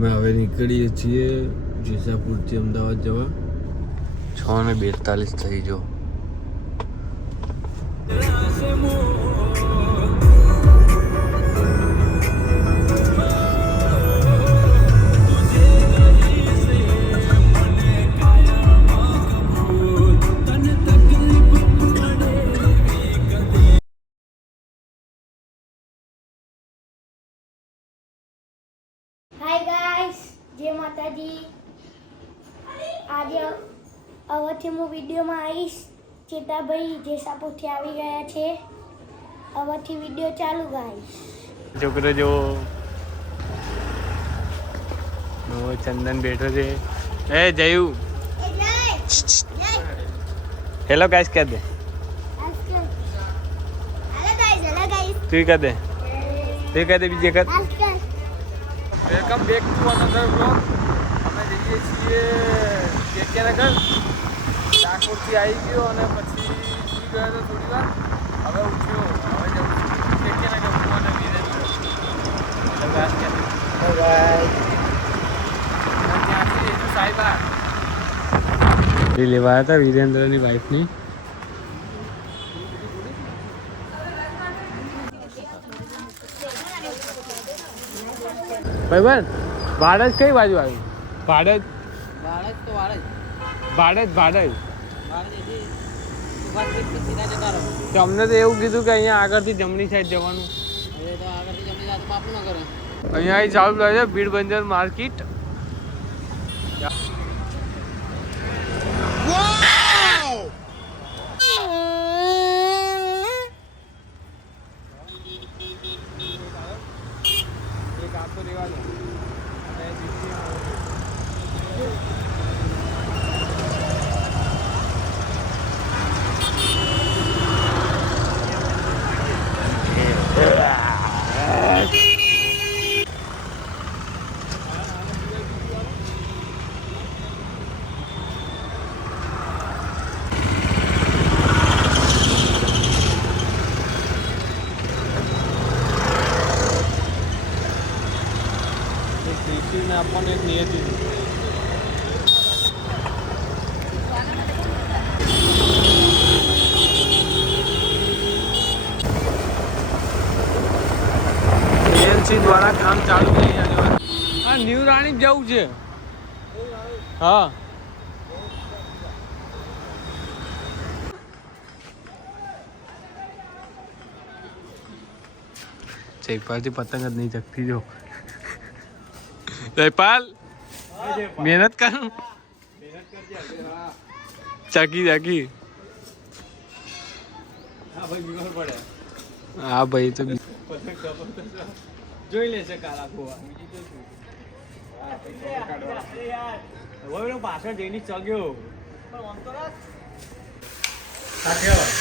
અમે હવે નીકળીએ છીએ જેસાપુરથી અમદાવાદ જવા 6:42 થઈ જો. હાય ગાઈસ, જય માતાજી. આજે હવેથી હું વિડીયોમાં આવીશ. ચેતાભાઈ જેસાપુરથી આવી ગયા છે. હવેથી વિડીયો ચાલુ ગાઈસ. છોકરો જો ચંદન બેઠો છે. એ જયુ હેલો ગાઈસ કહે દે. તું કહે દે. તું કહે દે બીજે કર. Welcome back to another blog. અમે જઈએ છીએ કેકેનગર. ડાકોરથી આવી ગયો અને પછી સુઈ ગયો તો થોડી વાર. હવે ઉઠ્યો. હવે જવું કેકેનગર અને વિરેન્દ્ર. ત્યાંથી જઈશું સાઈબાર. લેવા હતા વિરેન્દ્રની વાઈફની. ભાઈ ભાડજ કઈ બાજુ આવ્યું? ભાડજ અમને તો એવું કીધું કે અહીંયા આગળથી જમણી સાઈડ જવાનું. અહીંયા ચાલુ થાય છે ભીડભંજન માર્કેટ. આપણને એક નિયતિ દ્વારા કામ ચાલુ છે. હા, ન્યૂ રાણી જવું છે. હા, જયપાલથી પતંગ જ નહીં ચકતી જો. જયપાલ મહેનત કર. ચકી હા ભાઈ તો જોઈ લેશે કાલા ખોવા પાછળ જઈને ચગ્યો. કાઠિયાવાડ